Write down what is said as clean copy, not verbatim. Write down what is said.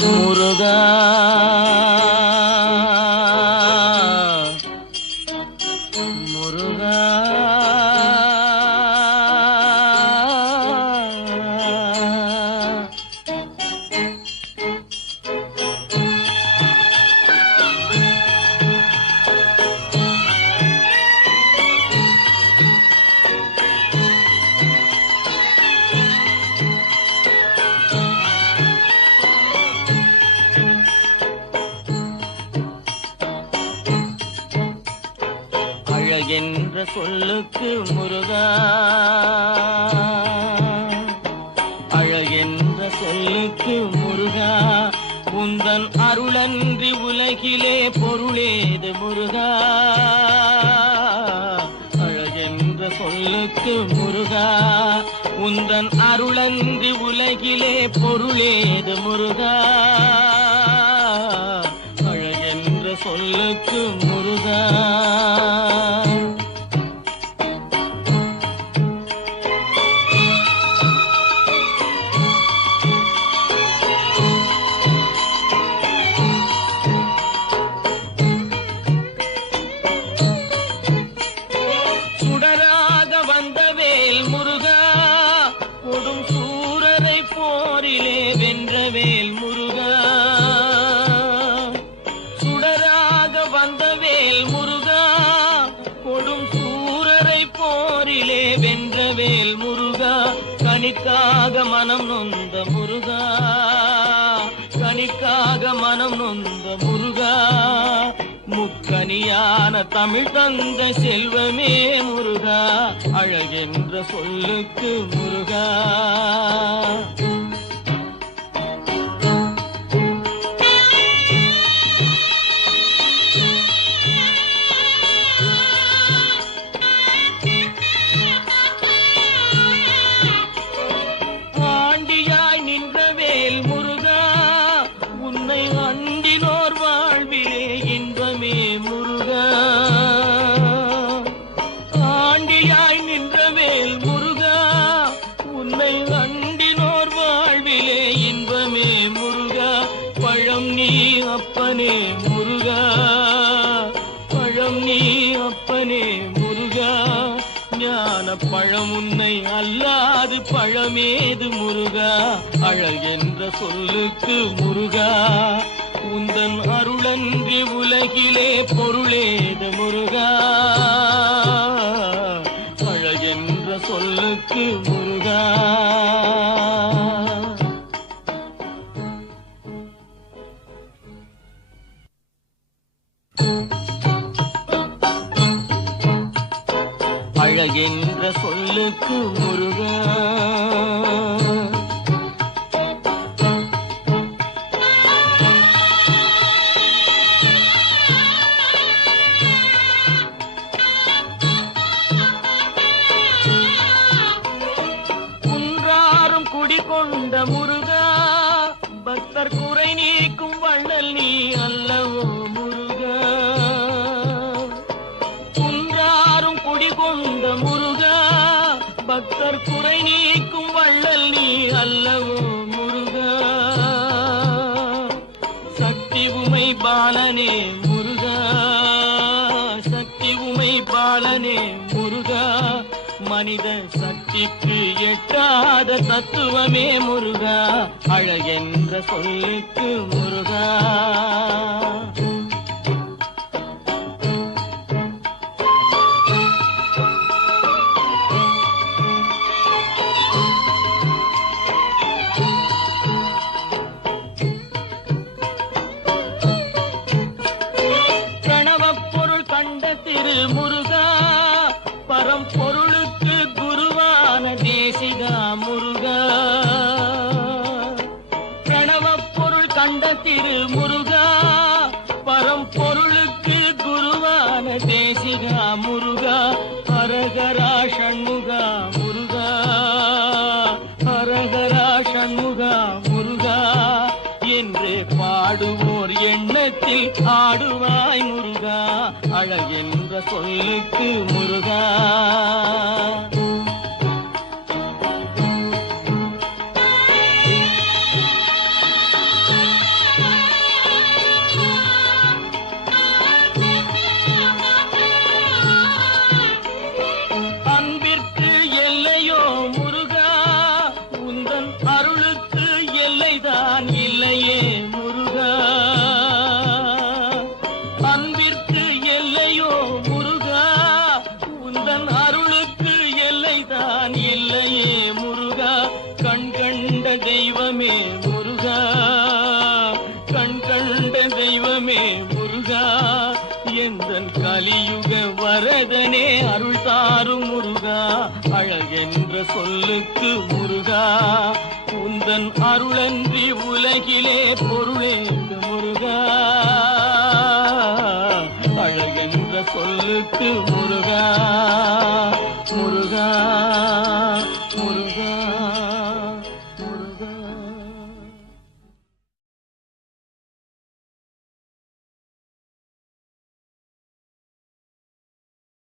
முருகா முருகா அழகென்ற சொல்லுக்கு முருகா, அழகென்ற சொல்லுக்கு முருகா, உந்தன் அருளன்றி உலகிலே பொருளேது முருகா. அழகென்ற சொல்லுக்கு முருகா, உந்தன் அருளன்றி உலகிலே பொருளேது முருகா. அழகென்ற சொல்லுக்கு முருகா. சுடராக வந்தவேல் முருகா, கொடும் சூரரை போரிலே வென்றவேல் முருகா. சுடராக வந்தவேல் முருகா, கொடும் சூரரை போரிலே வென்றவேல் முருகா. கனிக்காக மனம் நொந்த முருகா, கனிக்காக மனம் நொந்த முருகா. முக்கனியான தமிழ் தந்த செல்வமே முருகா. அழகென்ற சொல்லுக்கு முருகா. ஆண்டியாய் நின்றவேல் முருகா, உன்னை அண்டினோர் வாழ்விலே இன்பமே முருகா. ஆண்டியாய் நின்றவேல் முருகா, உன்னை அண்டினோர் வாழ்விலே இன்பமே முருகா. பழம் நீ அப்பனே முருகா, பழம் நீ அப்பனே முருகா. ஞான பழம் உன்னை அல்லாது பழமேது முருகா. அழகென்ற சொல்லுக்கு முருகா, உந்தன் அருளன்றி உலகிலே பொருளேது முருகா. அழகென்ற சொல்லுக்கு முருகா. அழகென்ற சொல்லுக்கு முருகா. குன்றாரும் குடிகொண்ட முருகா, பக்தர் குறை நீக்கும் வள்ளல் நீ அல்லவோ முருகா. குன்றாரும் குடிகொண்ட முருகா, பக்தர் குறை நீக்கும் வள்ளல் நீ அல்லவோ முருகா. சக்தி உமை பாலனே முருகா, சக்தி உமை பாலனே முருகா. மனித சக்திக்கு எட்டாத தத்துவமே முருகா. அழகென்ற சொல்லுக்கு முருகா. முருகா, பரம்பொருளுக்கு குருவான தேசிகா முருகா. பிரணவப் பொருள் கண்ட திரு முருகா, பரம்பொருளுக்கு குருவான தேசிகா முருகா. ஹரஹரா ஷண்முகா முருகா, ஹரஹரா ஷண்முகா முருகா என்று பாடுவோர் எண்ணத்தில் ஆடுவாய் முருகா. அழகென்ற சொல்லுக்கு முருகா. அருளன்றி உலகிலே